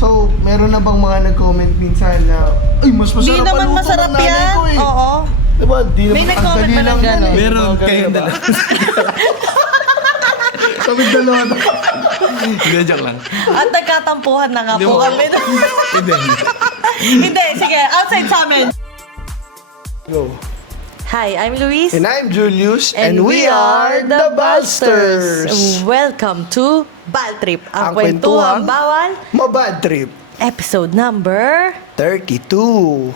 So, meron na bang mga nag-comment minsan na, ay, mas masarap Di naman paluto masarap ng nanay yan. ko eh. Oo. Diba? Di May naman, nag-comment ang dali ba ng lang yan gano'n? eh. Meron Mga kayong ganun, dalawa. Kami dalawa na. Hindi, joke lang. At nagkatampuhan na nga Hindi po mo- kami. Hindi. Hindi, sige. Outside sa amin. Go. Hi, I'm Luis. And I'm Julius, and we are the Balsters. Welcome to Baltrip, ang Ang kwentuhang kwentuhang bawal, Mabad Trip episode number... 32.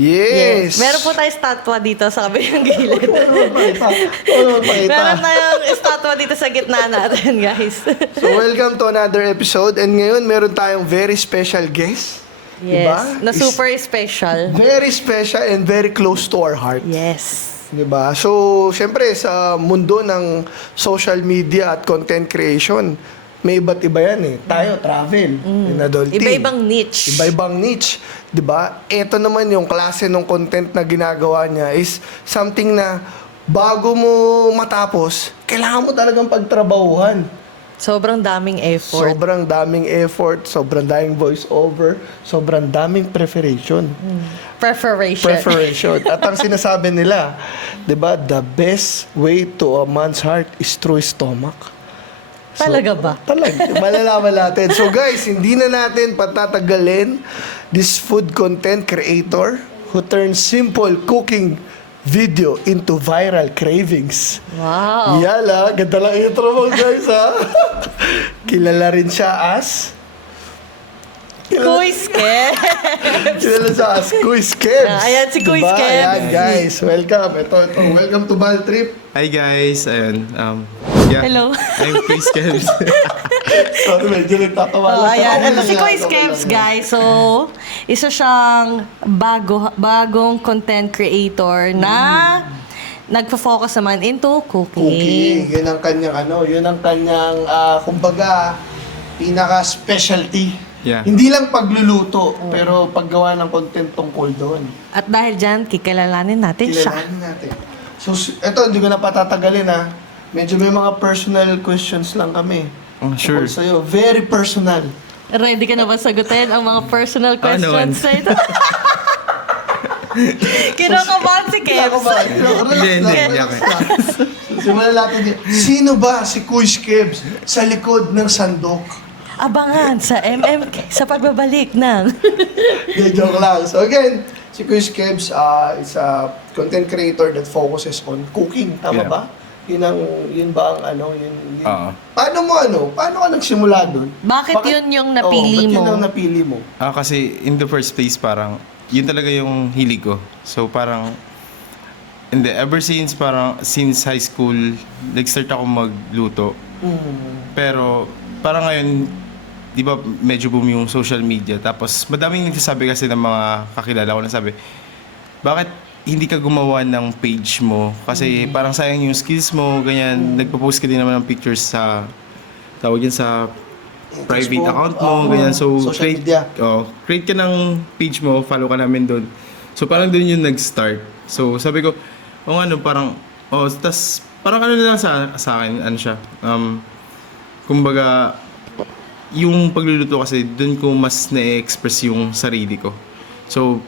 Yes. Meron po tayong statwa dito sa kabilang gilid. Oo, pakita. Meron tayong statwa dito sa gitna natin, guys. So, welcome to another episode. And ngayon, meron tayong very special guest. Yes, Diba? na Is super special. very special and very close to our heart. Yes. Diba? So, syempre, sa mundo ng social media at content creation, may iba't iba yan eh. Tayo, travel, in adulting. Iba-ibang niche. Iba-ibang niche. Diba? Ito naman yung klase ng content na ginagawa niya is something na bago mo matapos, kailangan mo talagang pagtrabahuhan. Sobrang daming effort. Sobrang daming effort, sobrang daming voice over, sobrang daming preparation. Preparation. At ang sinasabi nila, 'di ba, the best way to a man's heart is through his stomach. Talaga ba? Talaga, malalaman natin. So guys, hindi na natin patatagalin this food content creator who turns simple cooking video into viral cravings. Wow. Yala, ganda lang intro mo guys ha. Kilala rin siya as Kuiske. Kilala siya as Kuis Kebs. Ayan si Kuis Kebs. Ayan guys, welcome. Ito. Welcome to Bal Trip. Hi guys, ayun. Yeah. Hello. I'm Chris Kevs. Sorry, medyo nagtatawa lang. Ayan. Okay lang Si yan, Kuis okay Kebs, lang yan. guys. So, isa siyang bagong content creator na nagpo-focus naman into Cooking. Yun ang kanyang yun ang kanyang kumbaga pinaka-specialty. Yeah. Hindi lang pagluluto, pero paggawa ng content tungkol doon. At dahil dyan, kikilalanin natin siya. Kilalanin natin. So, eto, hindi ko na patatagalin ha. Medyo may mga personal questions lang kami. Oh, sure. Tungkol sa'yo. Very personal. Ready ka na ba sagutin ang mga personal questions naman. sa ito? Kinakabahan si Kebs. Hindi, Relax lang. Simulan natin din. Sino ba si Kuis Kebs sa likod ng sandok? Abangan sa MMK sa pagbabalik ng... Yeah, joke lang. So again, si Kuis Kebs is a content creator that focuses on cooking. Tama Yeah. ba? Yun ba ang yun? Oo. Paano ka nagsimula doon? Bakit yun yung napili ba't mo? yun ang napili mo? Kasi in the first place, parang, yun talaga yung hilig ko. So parang, ever since high school, nag-start ako magluto. Pero, parang ngayon, di ba medyo boom yung social media. Tapos, madaming nagsasabi kasi ng mga kakilala ko na sabi, bakit hindi ka gumawa ng page mo? Kasi parang sayang yung skills mo, ganyan. Nagpo-post ka din naman ng pictures sa, tawag yan sa private mo. account mo, Oo, ganyan. So, social media. create ka ng page mo, follow ka namin doon. So, parang doon yung nag-start. So, sabi ko, tas parang na lang sa akin, siya. Kumbaga, yung pagluluto kasi, doon ko mas na-express yung sarili ko. So,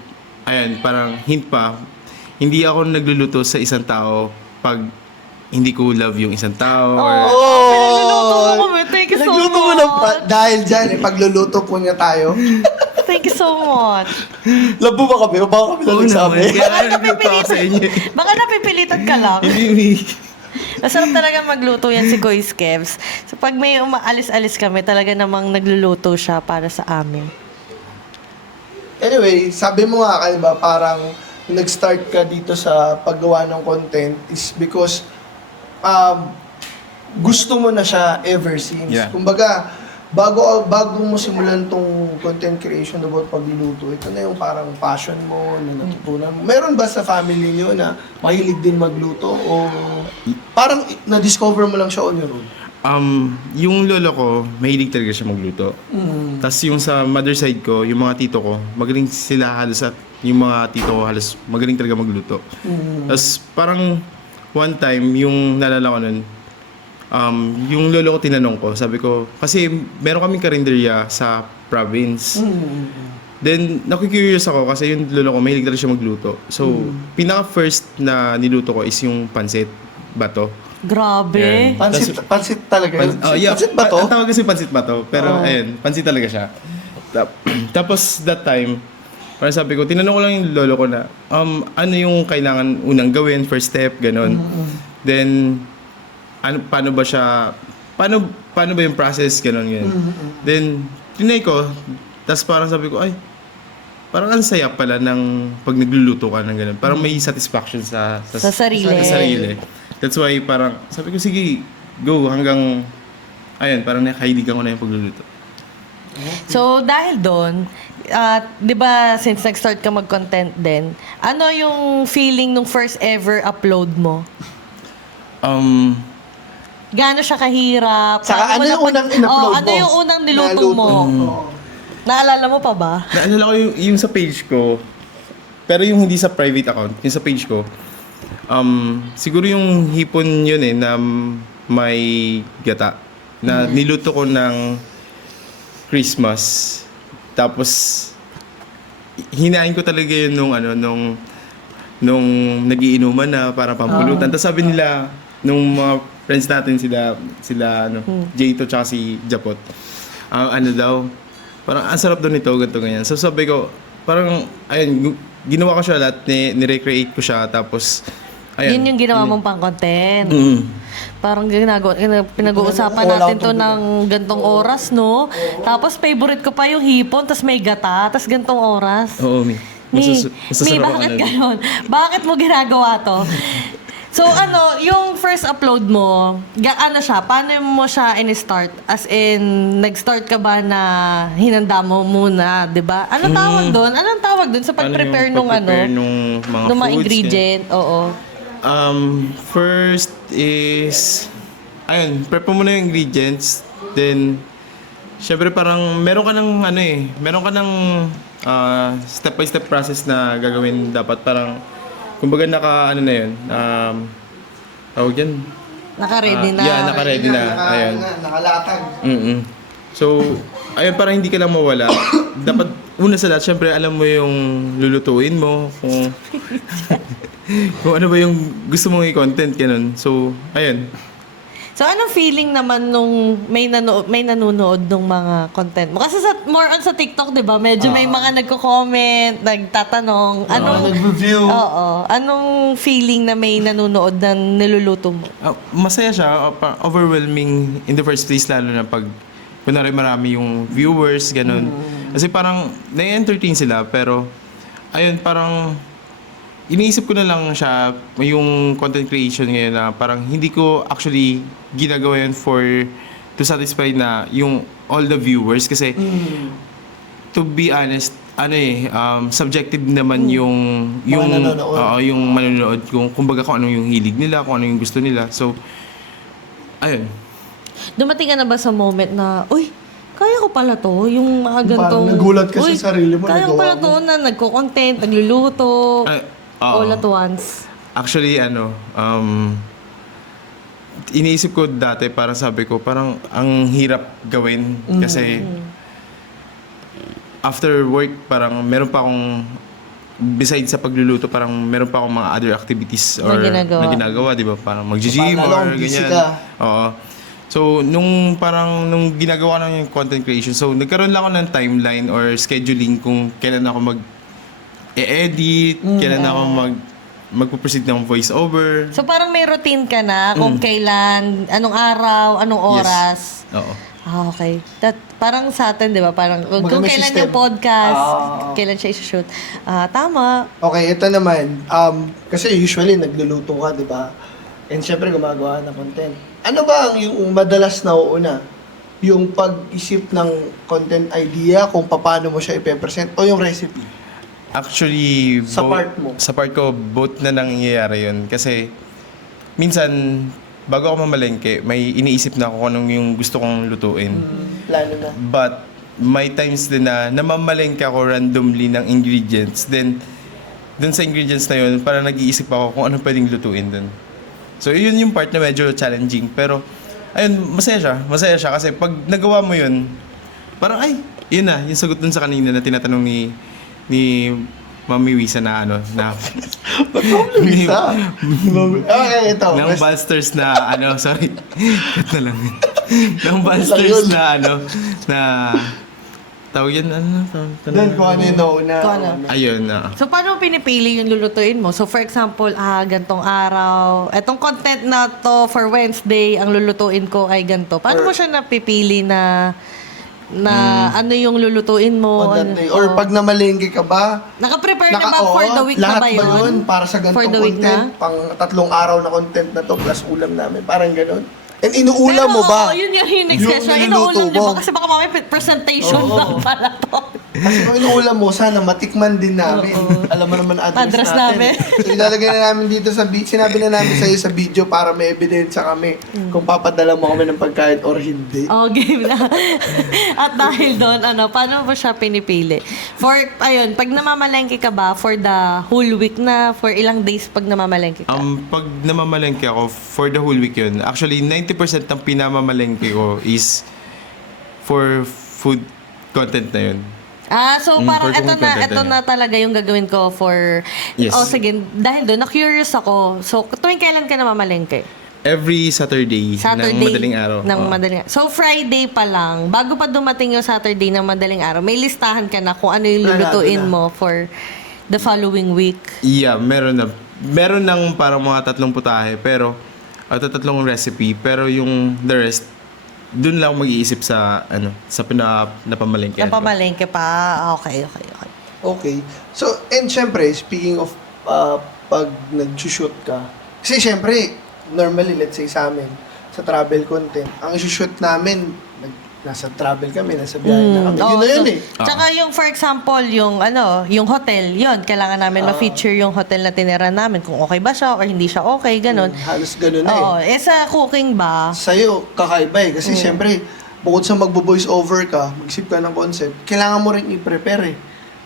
ayan, parang hint pa, hindi ako nagluluto sa isang tao pag hindi ko love yung isang tao. Pinagluluto mo kami. Thank you so Nagluto mo much. dahil dyan, pagluluto po niya tayo. Thank you so much. Labo ba kami? O baka kami lang nagsabi? Kaya nagluto ako sa inyo. Baka napipilitan ka lang. Hindi. Masarap talaga magluto yan si Kuis Kebs. So pag may umaalis-alis kami, talaga namang nagluluto siya para sa amin. Anyway, sabi mo nga kayo ba, parang nag-start ka dito sa paggawa ng content is because gusto mo na siya ever since. Yeah. Kumbaga, bago mo simulan tong content creation about pagluluto, ito na yung parang passion mo, na natutunan mo. Meron ba sa family niyo na mahilig din magluto o parang na-discover mo lang siya on your own? Yung lolo ko, mahilig talaga siya magluto. Tapos yung sa mother side ko, yung mga tito ko, magaling sila halos at yung mga tito ko halos magaling talaga magluto. Tapos parang one time, yung nalala ko nun, yung lolo ko tinanong ko, sabi ko, kasi meron kaming karinderya sa province. Then, naku-curious ako kasi yung lolo ko, mahilig talaga siya magluto. So, pinaka-first na niluto ko is yung pansit bato. Grabe. Yan. Pansit talaga yun? Pansit ba to? Ang tawag kasi pansit bato. Pero, ayun, pansit talaga siya. Tapos, that time, parang sabi ko, tinanong ko lang yung lolo ko na, ano yung kailangan unang gawin, first step, ganun. Then, paano ba siya, paano ba yung process, ganun. Then, tinay ko, tapos parang sabi ko, ay, parang ang saya pala ng pag nagluluto ka ng ganun. Parang may satisfaction sa sarili. Sa sarili. That's why parang sabi ko, sige, go hanggang, ayun, parang nakahiligan ko na yung pagluluto. So, dahil doon, di ba, since nag-start ka mag-content din, ano yung feeling nung first ever upload mo? Gaano siya kahirap? Saka ano yung unang in-upload mo? Ano yung unang niluto mo? Naalala mo pa ba? Naalala ko yung sa page ko, pero yung hindi sa private account, yung sa page ko, siguro yung hipon yun na may gata, na niluto ko ng Christmas. Tapos, hinain ko talaga yun nung nagiinuman na para pampulutan. Tapos sabi nila, nung mga friends natin, sila Jayto tsaka si Japot, ano daw, parang ang sarap doon nito, ganito, ganyan. So sabi ko, parang, ayun, ginawa ko siya lahat, ni-recreate ko siya, tapos, ayun. Yun yung ginawa mong pang-content. Parang pinag-uusapan Wala natin akong to ng gantong oras, no? Tapos favorite ko pa yung hipon, tapos may gata, tapos gantong oras. Oo, Mi. Mi, Masasarap bakit ang ano. ganon? Bakit mo ginagawa to? So yung first upload mo, ano siya? Paano mo siya in-start? As in, nag-start ka ba na hinanda mo muna, di ba? Anong tawag doon? Anong tawag doon sa pag-prepare nung pag-prepare nung mga nung mga foods, ingredient? Oo. First is, ayun, prep mo muna yung ingredients. Then, syempre parang meron ka ng step-by-step process na gagawin dapat. Parang, kumbaga naka tawag yan. Naka-ready na. Yeah, naka-ready na. Ayun. Nakalatag. So, ayun, para hindi ka lang mawala. Dapat, una sa lahat, syempre, alam mo yung lulutuin mo, kung ano ba yung gusto mong i-content, ganun. So, ayun. So, anong feeling naman nung may nanonood ng mga content mo? Kasi more on sa TikTok, di ba? Medyo may mga nagko-comment, nagtatanong. nag-review. Oo. Anong feeling na may nanonood na niluluto mo? Masaya siya, overwhelming in the first place, lalo na pag kunwari marami yung viewers, ganun. Kasi parang na-entertain sila, pero ayun, parang iniisip ko na lang siya, yung content creation ngayon na parang hindi ko actually ginagawa yun to satisfy na yung all the viewers. Kasi to be honest, subjective naman yung manonood, kumbaga kung ano yung hilig nila, kung ano yung gusto nila. So, ayun. Dumating ka na ba sa moment na, uy, kaya ko pala to, yung mga gantong... Parang nagulat ka sa sarili mo, Kaya ko nagawa pala mo." to na nagko-content, nagluluto, all at once. Actually, iniisip ko dati, parang sabi ko, parang ang hirap gawin. Kasi, after work, parang meron pa akong, besides sa pagluluto, parang meron pa akong mga other activities or Na ginagawa, di ba? Parang mag-gym Parang or busy ganyan. ka. Oo. So, nung ginagawa ko yung content creation, so nagkaroon lang ako ng timeline or scheduling kung kailan ako mag-edit, kailan ako magpo-proceed ng voice over. So parang may routine ka na kung kailan, anong araw, anong oras. Yes. Oo. Okay. Parang sa atin, di ba? Parang kung Kumbaga may kailan system. yung podcast, kailan siya isushoot. Tama. Okay, ito naman. Kasi usually nagluluto ka, di ba? And syempre gumagawa ng content. Ano ba yung madalas na uuna? Yung pag-isip ng content idea, kung paano mo siya ipe-present, o yung recipe? Actually, Sa part mo? Sa part ko, both na nangyayari yun. Kasi, minsan, bago ako mamalengke, may iniisip na ako kung anong yung gusto kong lutuin. Plano na. But, may times din na namamalengke ako randomly ng ingredients. Then, dun sa ingredients na yun, parang nag-iisip ako kung ano pwedeng lutuin dun. So, yun yung part na medyo challenging. Pero, ayun, masaya siya. Masaya siya kasi pag nagawa mo yun, parang, ay, yun na, yung sagot dun sa kanina na tinatanong ni Mami Wisa na ano, na Luisa. Okay, ito. ng Ballsters na ano, sorry. Cut na lang. ng Ballsters na ano, na tawag yan, ano? Doon kung ano yung nauna. Kung ano. Ayun na. So, paano mo pinipili yung lulutuin mo? So, for example, gantong araw, etong content na to for Wednesday, ang lulutuin ko ay ganto. Paano mo siya napipili na ano yung lulutuin mo? On that day. Or pag namalengke ka ba, Naka-prepare na ba for the week na lahat ba yun? Para sa For ganitong the week content, na? pang 3 araw na content na to, plus ulam namin, parang gano'n. And inuulam mo ba? Yun yung next Yung question. niluluto Inuulam, di ba? mo. Kasi baka mamaya presentation lang pala to. Kasi kung inuulam mo, sana matikman din namin. Alam mo naman Address address namin. natin. So ilalagay na namin dito sa sinabi na namin sa'yo sa video para may ebidensya kami kung papadala mo kami ng pagkain or hindi. Oh, game na. At dahil doon, paano mo siya pinipili? For, pag namamalengke ka ba, for the whole week na, for ilang days pag namamalengke ka? Pag namamalengke ako, for the whole week yun, actually, 90% ng pinamamalengke ko is for food content na yun. So parang for ito cooking content ito na talaga yung gagawin ko for... Yes. Sige, dahil doon, na-curious ako. So, tuwing kailan ka namamalengke? Every Saturday, ng madaling araw. Ng Oo. madaling araw. So, Friday pa lang, bago pa dumating yung Saturday ng madaling araw, may listahan ka na kung ano yung lulutuin mo for the following week. Yeah, meron na. Meron ng parang mga 3 putahe, pero, 3 recipe, pero yung the rest, dun lang ako mag-iisip sa, sa napamalengke. Napamalengke pa. Okay. Okay. So, and syempre, speaking of pag nag-shoot ka, kasi syempre, normally, let's say sa amin, sa travel content, ang shoot namin, nasa travel kami, nasa biyahe na kami. Yun na yun eh. Tsaka yung, for example, yung hotel, yun, kailangan namin ma-feature yung hotel na tinira namin, kung okay ba siya or hindi siya okay, ganun. Halos ganun na Oo. eh. Sa cooking ba? Sa'yo, kakaiba eh. Kasi syempre, bukod sa magbo-voice over ka, mag-isip ka ng concept, kailangan mo rin i-prepare eh.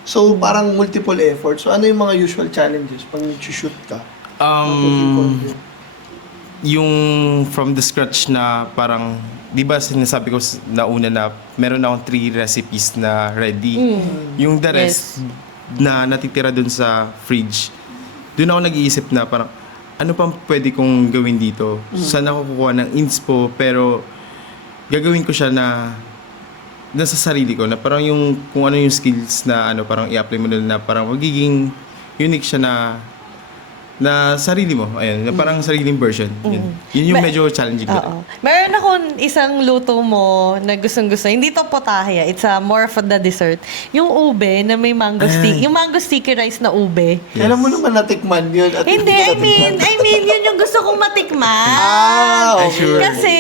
So, parang multiple effort. So, ano yung mga usual challenges pag nag-shoot ka? Cooking content. Yung from the scratch na parang, di ba sinasabi ko na una na meron akong 3 recipes na ready. Yung the rest na natitira dun sa fridge, dun ako nag-iisip na parang, ano pang pwede kong gawin dito? Saan ako kukuha ng inspo? Pero gagawin ko siya na nasa sarili ko, na parang yung, kung ano yung skills na parang i-apply mo dun na parang magiging unique siya na sarili mo. Ayun, na parang sariling version. Yun yung medyo challenging ko. Oo. Meron akong isang luto mo na gustong-gusto. Hindi to potahe. It's more of the dessert. Yung ube na may mango stick. Yung mango sticky rice na ube. Alam mo naman natikman yun. At Hindi, ka I mean, yun yung gusto kong matikman. okay. Sure. Kasi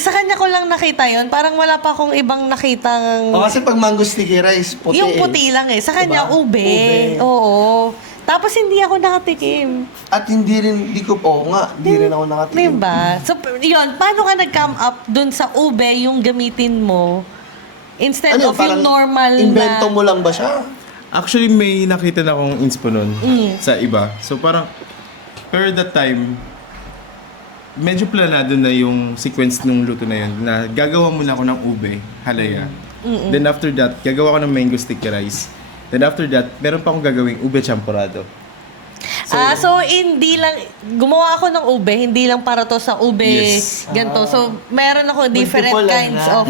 sa kanya ko lang nakita yun. Parang wala pa akong ibang nakitang... Kasi pag mango sticky rice, puti yung puti lang eh. Sa kanya, Diba? ube. Ube. Oo. Tapos hindi ako nakatikim. At hindi rin ako nakatikim. Diba? So, yun, paano ka nag-come up dun sa ube yung gamitin mo instead of yung normal invento na... mo lang ba siya? Actually, may nakita na akong inspo nun sa iba. So parang, per that time, medyo planado na yung sequence nung luto na yun. Na gagawa muna ako ng ube, halaya. Then after that, gagawa ko ng mango sticky rice. Then after that, meron pa akong gagawing ube champurado. So hindi lang, gumawa ako ng ube, hindi lang para to sa ube, Yes. ganito. So, meron ako different Multiple kinds na. of...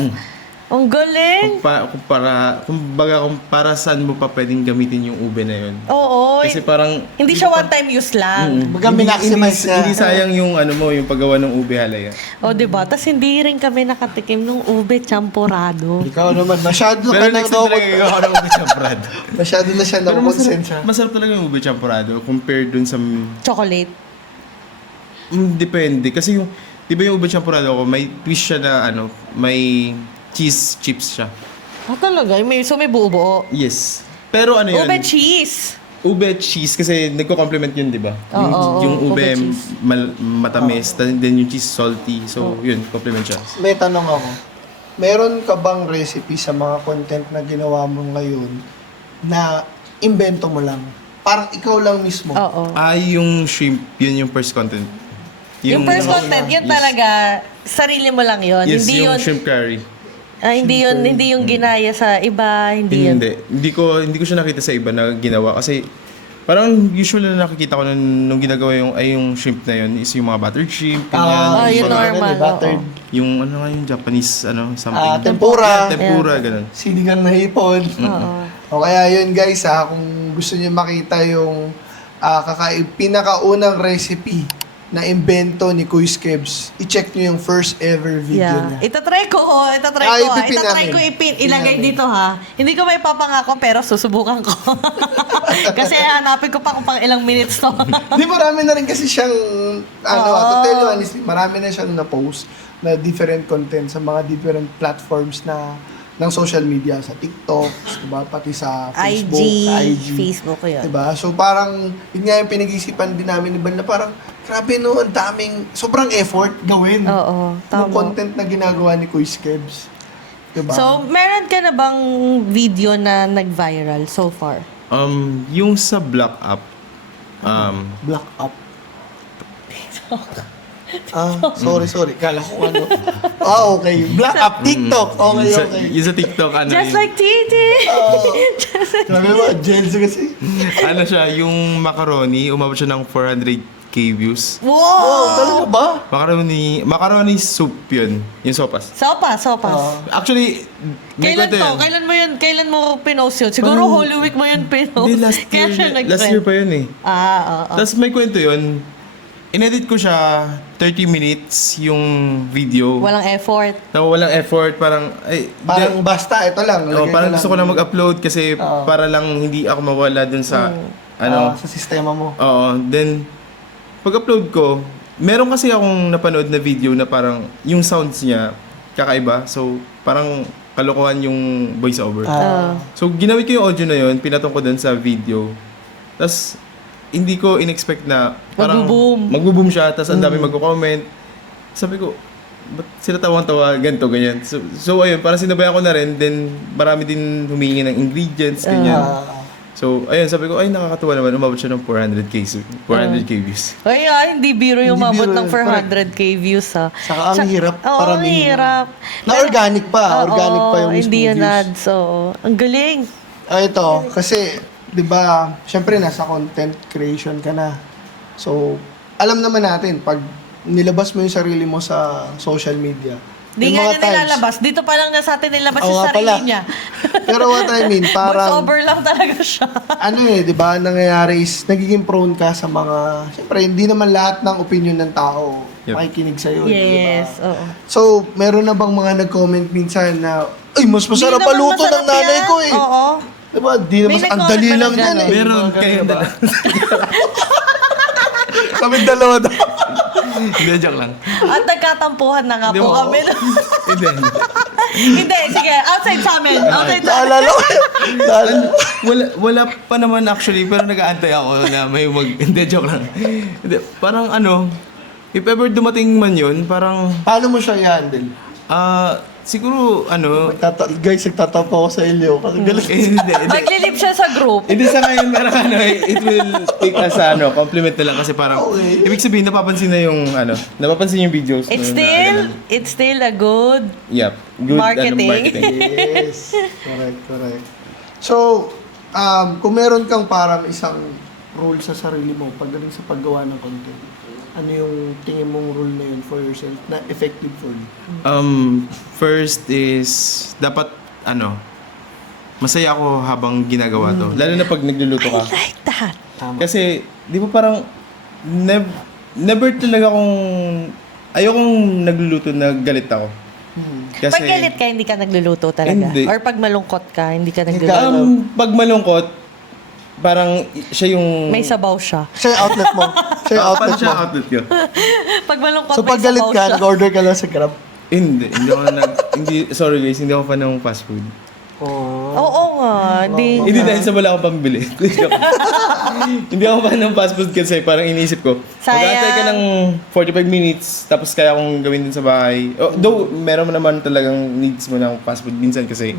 Ang galing! Kung para saan mo pa pwedeng gamitin yung ube na yun. Oo. Kasi parang, Hindi siya one-time use lang. Baga minaximize na. hindi sayang yung yung paggawa ng ube halaya. O, diba? Tapos hindi rin kami nakatikim ng ube champurado. Ikaw naman, masyado Pero ka na next time talaga gagawa ko ng ube champurado. Masyado na siya Pero na-consent siya. masarap talaga yung ube champurado compared dun sa... Chocolate. Depende. Kasi yung, di ba yung ube champurado ko, may twist siya na may cheese chips siya. Talaga? So may buo-buo. Yes. Pero ano yun? Ube cheese. Ube cheese kasi nagko-complement yun, di ba? Oo, yung ube ube cheese. matamis, then yung cheese salty. So, yun, complement siya. May tanong ako. Meron ka bang recipe sa mga content na ginawa mo ngayon na invento mo lang? Parang ikaw lang mismo. Oo. Yung shrimp, yun yung first content. Yung first content, yun Yes. talaga, sarili mo lang yun. Yes, Hindi yung yun, shrimp curry. Hindi yung ginaya sa iba, hindi yun. Hindi ko siya nakita sa iba na ginawa kasi parang usual na nakikita ko nung ginagawa yung shrimp na yun is yung mga buttered shrimp, ganyan. yun normal, Buttered. Yung ano nga yung Japanese something. Tempura. Tempura, ganun. Sinigang na hipon. O kaya yun guys kung gusto niyo makita yung pinakaunang recipe na invento ni Kuy Skebs, i-check niyo yung first ever video niya. Itatry ko. Ipipin namin. Ilagay dito ha. Hindi ko may papangako pero susubukan ko. Kasi hanapin ko pa kung pang ilang minutes to. Di marami na rin kasi siyang, to tell you honestly, marami na siyang na-post na different content sa mga different platforms ng social media, sa TikTok, diba? Pati sa Facebook, sa IG. Facebook yun. Diba? So parang, yun nga yung pinag-isipan din namin ni Bal na parang, grabe no, ang daming, sobrang effort gawin. Oo, Ng tama. content na ginagawa ni Kuy Skebs. Diba? So, meron ka na bang video na nag-viral so far? Yung sa Black Up, Black up. Sorry. Kala ko ano. Okay. Black up TikTok. Okay. yung sa TikTok, Just like Titi! Sabi mo, Gen Z kasi. ano siya, yung macaroni, umabot siya ng 400k views. Oh, talaga ba? Macaroni soup yun, yung sopas. Sopas. Actually, may Kailan kwento to? yun. Kailan mo yun? Kailan mo pinost yun? Siguro Parang- Holy Week mo yun pinost. Hindi, Kaya siya last year pa yun eh. oo. Tapos may kwento yun, inedit ko siya 30 minutes yung video. Walang effort. Na walang effort, parang, Parang basta, ito lang. lagay parang ko gusto ko lang mag-upload kasi Oo. para lang hindi ako mawala dun sa, sa sistema mo. Oo, then, pag-upload ko, meron kasi akong napanood na video na parang, yung sounds niya, kakaiba. So, parang kalokohan yung voiceover. So, ginawit ko yung audio na yun, pinatong ko dun sa video. Tapos, hindi ko in-expect na parang magbo-boom siya, tapos ang dami magko-comment. Sabi ko, ba't sila tawang-tawa, ganito, ganyan. So ayun, parang sinabayan ko na rin, then marami din humingi ng ingredients, ganyan. So, ayun, sabi ko, ay, nakakatuwa naman, umabot siya ng 400k views. Ay, hindi biro yung Hindi mabot biro ng yun. 400k views ha. Saka ang hirap Oo, ang paramihin. hirap. Na organic pa. Organic pa yung mismong Hindi yun views. ads. Oo. Ang galing. Ito, kasi, di ba, syempre nasa content creation ka na. So, alam naman natin, pag nilabas mo yung sarili mo sa social media, Hindi yung nga mga na nilalabas. Dito pa lang na sa atin nilabas Oo yung nga sarili pala. niya. Pero what I mean, parang, Voice-over lang talaga siya. di ba, nangyayari is, nagiging prone ka sa mga, syempre, hindi naman lahat ng opinion ng tao makikinig sa'yo. Yes, di ba? oo. So, meron na bang mga nag-comment minsan na, ay, mas masarap Di naman paluto ng masarap nanay yan. ko eh. Oo. Diba, di naman, May ang nag-comment dali ba lang ng yan eh. gano'n? Meron Mga kayo ganun, na. Kami dalawa daw. Hindi, joke lang. At nagkatampuhan na nga Hindi po mo- kami. Hindi. Hindi, sige. Outside sa amin. Outside sa Naalala ko. Wala pa naman actually, pero nag-aantay ako na may Hindi, joke lang. Hindi, parang if ever dumating man yun, parang, Paano mo siya i-handle? siguro, Guys, nagtatapo ako sa inyo. Kasi galit. hindi. Maglilip siya sa group. Hindi sa ngayon, parang it will take as compliment na lang kasi parang, Okay. ibig sabihin, napapansin na yung, napapansin yung videos. It's still a good Yep. Good Marketing. Yes. Correct. So, kung meron kang parang isang rule sa sarili mo pagdating sa paggawa ng content, ano yung tingin mong rule na yun for yourself na effective for you? First is, dapat, masaya ako habang ginagawa to. Lalo na pag nagluluto ka. like that. Tama. Kasi, di ba parang, never talaga ayokong nagluluto na galit ako. Kasi, Pag galit ka, hindi ka nagluluto talaga. Hindi. Or pag malungkot ka, hindi ka nagluluto. pag malungkot, parang siya yung... Hmm. May sabaw siya. Siya yung outlet mo. Siya yung outlet Paano mo. siya outlet yun? Pag malungkot, So, may pag galit sabaw ka, siya. nag-order ka lang sa Grab. Hindi ako sorry guys, hindi ako fan ng fast food. Oo nga. Hindi dahil sa wala akong pambili. Hindi ako fan ng fast food kasi parang iniisip ko, Sayang. mag-aantay ka ng 45 minutes, tapos kaya akong gawin din sa bahay. Though, meron naman talagang needs mo ng fast food minsan kasi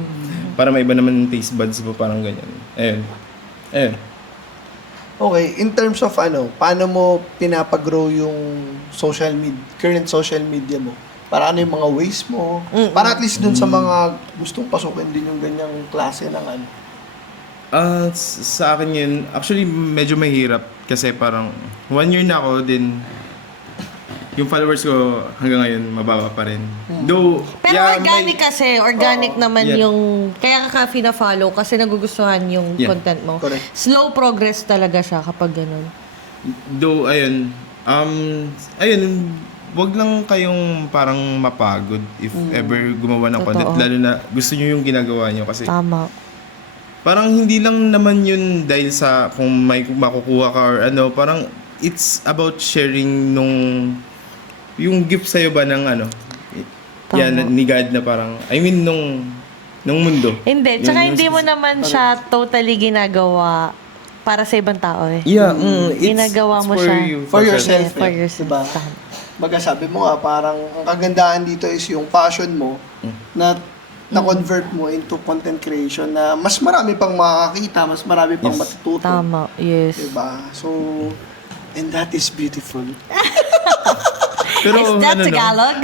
para may iba naman yung taste buds mo, parang ganyan. Ayun. Okay, in terms of paano mo pinapagrow yung current social media mo? Para ano yung mga ways mo. Para at least dun sa mga gustong pasukin din yung ganyang klase ng ano. Sa akin yun, actually medyo mahirap kasi parang 1 year na ako din yung followers ko hanggang ngayon mababa pa rin. Though, Pero yeah, organic kasi, organic naman Yeah. yung, kaya ka fina-follow kasi nagugustuhan yung Yeah. content mo. Correct. Slow progress talaga siya kapag ganun. Though, ayun, wag lang kayong parang mapagod if ever gumawa ng content. Totoo. Lalo na gusto nyo yung ginagawa nyo kasi Tama. parang hindi lang naman yun dahil sa kung may makukuha ka or ano, parang it's about sharing yung gift sa'yo ba ng ano, Tama. yan, ni God na parang, I mean, nung mundo. Hindi, Yun, tsaka yung- hindi mo naman siya totally ginagawa para sa ibang tao eh. Yeah, Ginagawa mo siya. For yourself. For yourself. Diba? Tama. Baga sabi mo nga, parang ang kagandahan dito is yung passion mo na-convert mo into content creation na mas marami pang makakita, mas marami pang Yes. matututo. Tama, yes. Diba? So, and that is beautiful. Pero, Is that ano, no? Tagalog?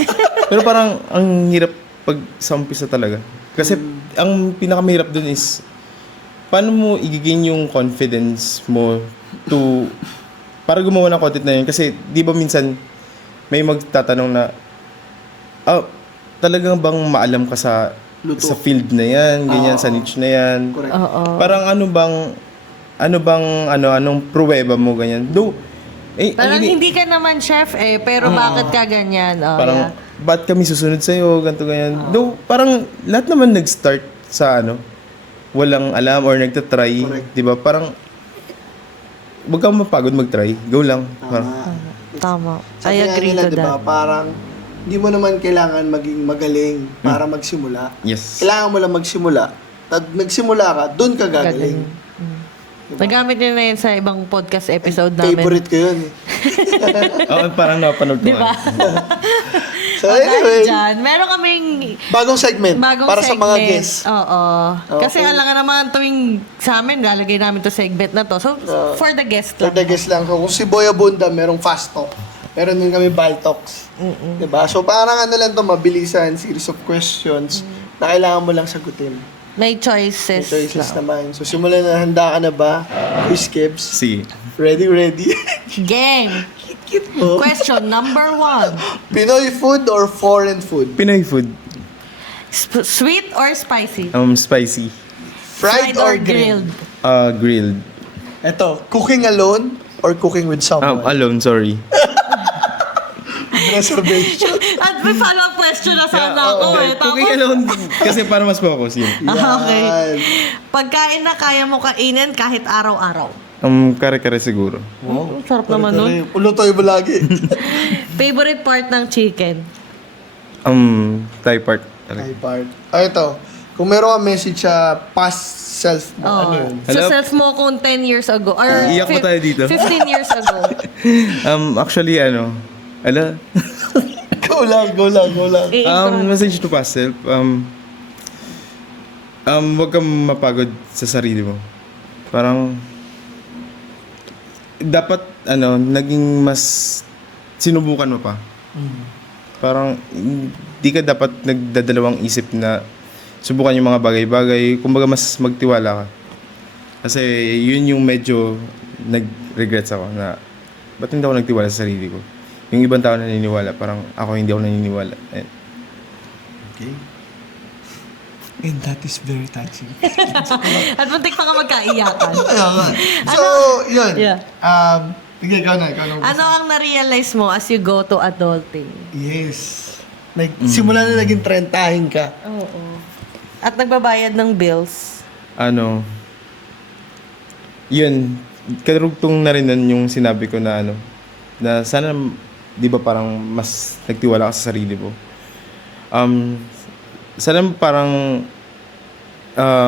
Pero parang ang hirap pag sa umpisa talaga. Kasi ang pinakamahirap dun is paano mo i-gain yung confidence mo to para gumawa ng content na yun. Kasi di ba minsan may magtatanong na talagang bang maalam ka sa Luto. sa field na yan, ganyan, sa niche na yan. Correct. Oo. Parang anong pruweba mo ganyan. Though, Parang hindi ka naman chef eh, pero bakit ka ganyan? Oh, parang, yeah. ba't kami susunod sa'yo, ganito, ganyan. Though, parang, lahat naman nag-start sa, walang alam or nagtatry. Correct. Di ba? Parang, wag kang mapagod mag-try. Go lang. Parang, Tama. Sabi I nga agree nila, to diba, that. parang hindi mo naman kailangan maging magaling para magsimula. yes. Kailangan mo lang magsimula. Pag nagsimula ka, doon ka gagaling. Nagamit nyo na yun sa ibang podcast episode namin. Favorite ko yun. Oo, parang napanood ko. Di ba? So Dahil anyway, dyan, meron kaming bagong segment bagong para segment. sa mga guests. Oo. Okay. Kasi alam nga naman tuwing sa amin, lalagay namin to segment na to. So, for the guest For lang. the guests lang. Kung si Boy Abunda, merong fast talk. Meron din kami ball talks. Diba? So parang ano lang to, mabilisan, series of questions na kailangan mo lang sagutin. May May choices, choices lang. naman. So simulan na, handa ka na ba? Quiz Kebs. Sige. Ready? Game. Kit mo. Question number 1. Pinoy food or foreign food? Pinoy food. Sweet or spicy? Spicy. Fried or grilled? Grilled. Ito, cooking alone or cooking with someone? Alone, sorry. Reservation. At may follow-up question na sana ako eh. Cooking Tapos, alone kasi para mas focus yun. okay. Yan. Pagkain na kaya mo kainin kahit araw-araw. Kare-kare siguro. Wow. Sarap naman nun. Ulutoy mo lagi. Favorite part ng chicken? Thai part. Ay, part. Ito. Kung meron ka message sa past self mo, ano yun? Sa Hello? self mo kung 10 years ago. Or Iyak ba tayo dito? 15 years ago. Actually, ala, Go lang. I-intro. message to past self, wag kang mapagod sa sarili mo. Parang, dapat, naging mas sinubukan mo pa. Parang, hindi ka dapat nagdadalawang isip na subukan yung mga bagay-bagay. Kumbaga, mas magtiwala ka. Kasi, yun yung medyo nag-regrets ako na, ba't hindi ako nagtiwala sa sarili ko? Yung ibang tao naniniwala, parang ako hindi ako naniniwala. Okay. And that is very touching. At muntik pa ka magkaiyakan. So, yun. Yeah. Ikaw na. Ano ang na-realize mo as you go to adulting? Yes. Simula na naging 30 ka. Oo. At nagbabayad ng bills? Yun, karugtong na rin nun yung sinabi ko na na sana, di ba parang mas nagtiwala ka sa sarili mo. Sana parang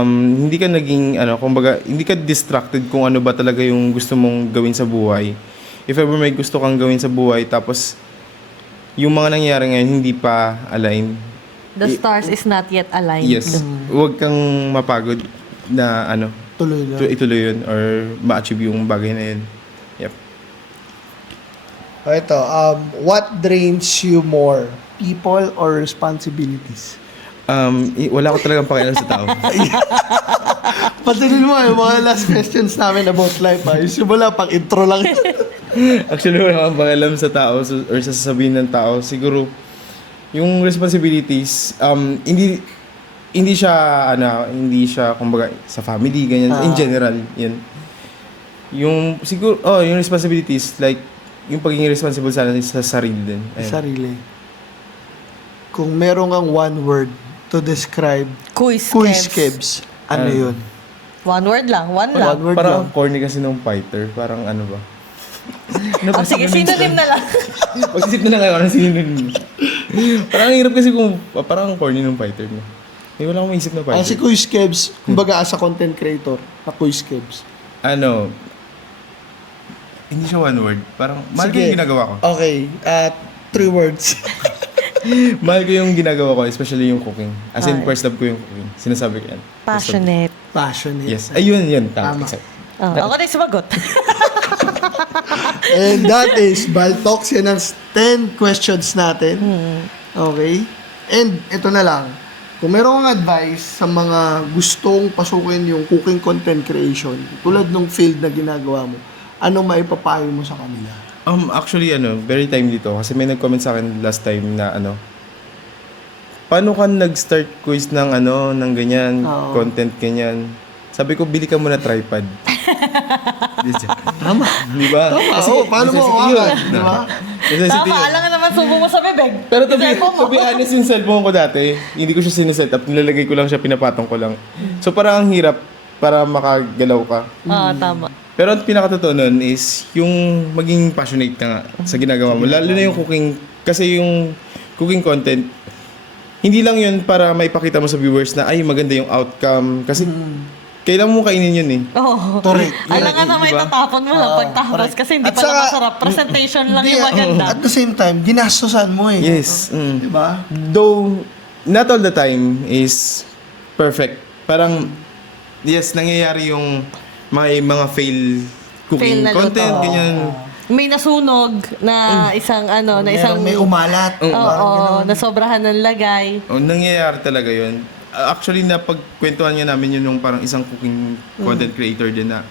hindi ka naging, kumbaga, hindi ka distracted kung ano ba talaga yung gusto mong gawin sa buhay. If ever may gusto kang gawin sa buhay, tapos yung mga nangyayari ngayon hindi pa align, The stars is not yet aligned. yes, huwag kang mapagod na Tuloy na. ituloy yun or ma-achieve yung bagay na yun. Yep. Ito, what drains you more? people or responsibilities? Wala ko talagang pakialam sa tao. Patilin mo yung mga last questions namin about life. Yung simula, pang intro lang. Actually, wala akong pakialam sa tao or sa sasabihin ng tao. Siguro, yung responsibilities, hindi siya, kumbaga, sa family, ganyan. In general, yun. Yung, siguro, yung responsibilities, like, yung pagiging responsible sa sarili din. Ayun. Sarili. Kung meron kang one word to describe Quiz Quiz Kebs. Kebs, ano yun? One word lang, one lang. One word Parang lang. corny kasi nung fighter. Parang ano ba? Oh, sige, synonym na lang. Mag-isip na lang ako ng synonym. Parang ang hirap kasi kung parang corny nung fighter. No? Wala akong maisip na fighter. Si Quiz Kebs, kumbaga as a content creator, na Quiz Kebs. Ano, hindi siya one word. Parang, mahal ko Sige. yung ginagawa ko. Okay, 3 words. Mahal ko yung ginagawa ko, especially yung cooking. As in, Ay. first love ko yung cooking. Sinasabi ko yan. First love. Passionate. Passionate. Yes. Ayun, yun. Tama. Exact. Oh, ako na yung sumagot. And that is Bal Talks. Yan ang 10 questions natin. Okay? And ito na lang. Kung meron kang advice sa mga gustong pasukin yung cooking content creation, tulad nung field na ginagawa mo, ano maipapayo mo sa kanila? Actually, very timely to. Kasi may nag-comment sa akin last time na paano ka nag-start quiz ng ng ganyan, Oo. content ganyan. Sabi ko, bili ka muna tripod. Tama. Di ba? Tama. Oo, paano mo necessity yun. hawakan? Di ba? Necessity Tama, yun. alam nga naman subo mo sa bibig. Pero to Cellphone mo. be honest, yung cellphone ko dati, hindi ko siya sineset up. Nilalagay ko lang siya, pinapatong ko lang. So parang ang hirap para makagalaw ka. Ah, tama. Pero ang pinakatotoo nun is yung maging passionate ka nga sa ginagawa mo. Lalo na yung cooking. Kasi yung cooking content, hindi lang yun para maipakita mo sa viewers na ay maganda yung outcome. Kasi kailangan mo kainin yun eh. Oo. Correct. Alam nga naman Diba? itatapon mo lang pagtapos correct. kasi hindi At pala saka- masarap. Presentation lang Hindi, yung maganda. At the same time, ginastosan mo eh. Yes. Di ba? Though, not all the time is perfect. Parang, yes, nangyayari yung may mga fail cooking Fail na luto. content, ganyan. May nasunog na isang na isang May umalat. Oo, na sobrahan ng lagay. Nangyayari talaga yun. Actually, napagkwentuhan nga namin yun nung parang isang cooking content creator din na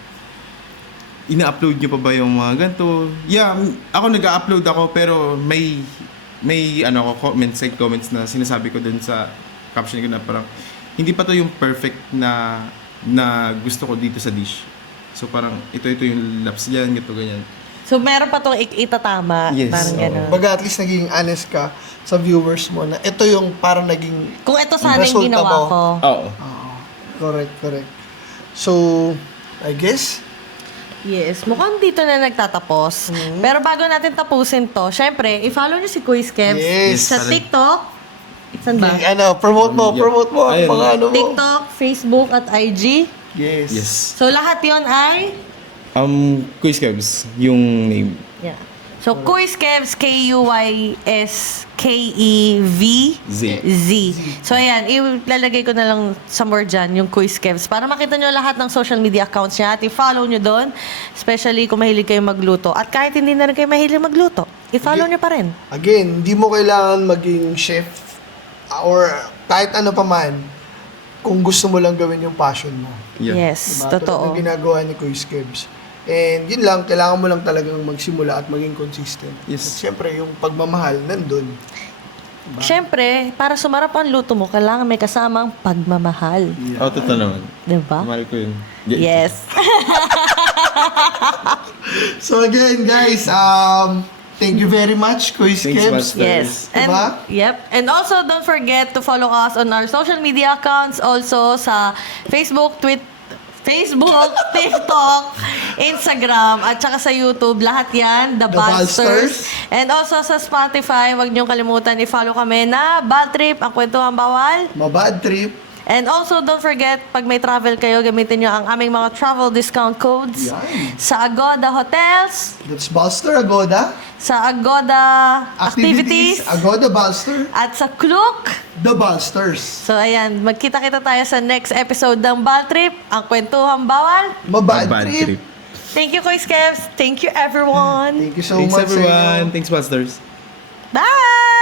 ina-upload nyo pa ba yung mga ganito? Yeah, ako nag-upload ako pero may comments na sinasabi ko dun sa caption ko na parang hindi pa to yung perfect na gusto ko dito sa dish. So parang ito yung laps dyan, ganyan. So meron pa tong itatama. Yes, Parang oo. gano'n. Baga at least naging honest ka sa viewers mo na ito yung parang naging Kung ito sana yung resulta ginawa mo. ko. Oo. Correct. So, I guess, Yes, mukhang dito na nagtatapos. Pero bago natin tapusin to, syempre, i-follow nyo si Quiz Kebs Yes. sa TikTok. Saan ba? promote mo ang Ayun. mga ano mo. TikTok, Facebook, at IG. Yes. So lahat yon ay Quiz Kebs, yung name. yeah. So Quiz Kebs, KUYSKEVZ. Z. So ayan, ilalagay ko na lang somewhere dyan yung Quiz Kebs para makita nyo lahat ng social media accounts niya at i-follow nyo doon, especially kung mahilig kayo magluto. At kahit hindi na rin kayo mahilig magluto, i-follow nyo pa rin. Again, hindi mo kailangan maging chef or kahit ano pa man kung gusto mo lang gawin yung passion mo. Yeah. Yes, Diba? Tulad totoo. ng ginagawa ni Quiz Kebs. And yun lang, kailangan mo lang talagang magsimula at maging consistent. Yes. At syempre, yung pagmamahal nandun. Siyempre, para sumarap ang luto mo, kailangan may kasamang pagmamahal. Oh, totoo naman. Diba? Mahal ko yun. Yes. So again, guys, thank you very much, Quiz Thanks, Kebs. Master. Yes. And, Diba? yep. And also, don't forget to follow us on our social media accounts. Also sa Facebook, TikTok, Instagram, at saka sa YouTube. Lahat yan, The The Balsters. Balsters. And also sa Spotify, huwag niyong kalimutan i-follow kami na Bad Trip, ang kwentuhan bawal. Mabad trip. And also, don't forget, pag may travel kayo, gamitin nyo ang aming mga travel discount codes Yan. sa Agoda Hotels, That's Balster, Agoda. sa Agoda Activities, Agoda Balster. at sa Klook. The Balsters. So, ayan, magkita-kita tayo sa next episode ng Bal Trip, ang kwentuhan bawal. Mabad Bad trip. trip. Thank you, Kuya Kevs. Thank you, everyone. Thank you so Thanks much sa inyo. everyone. Thanks, Busters. Bye!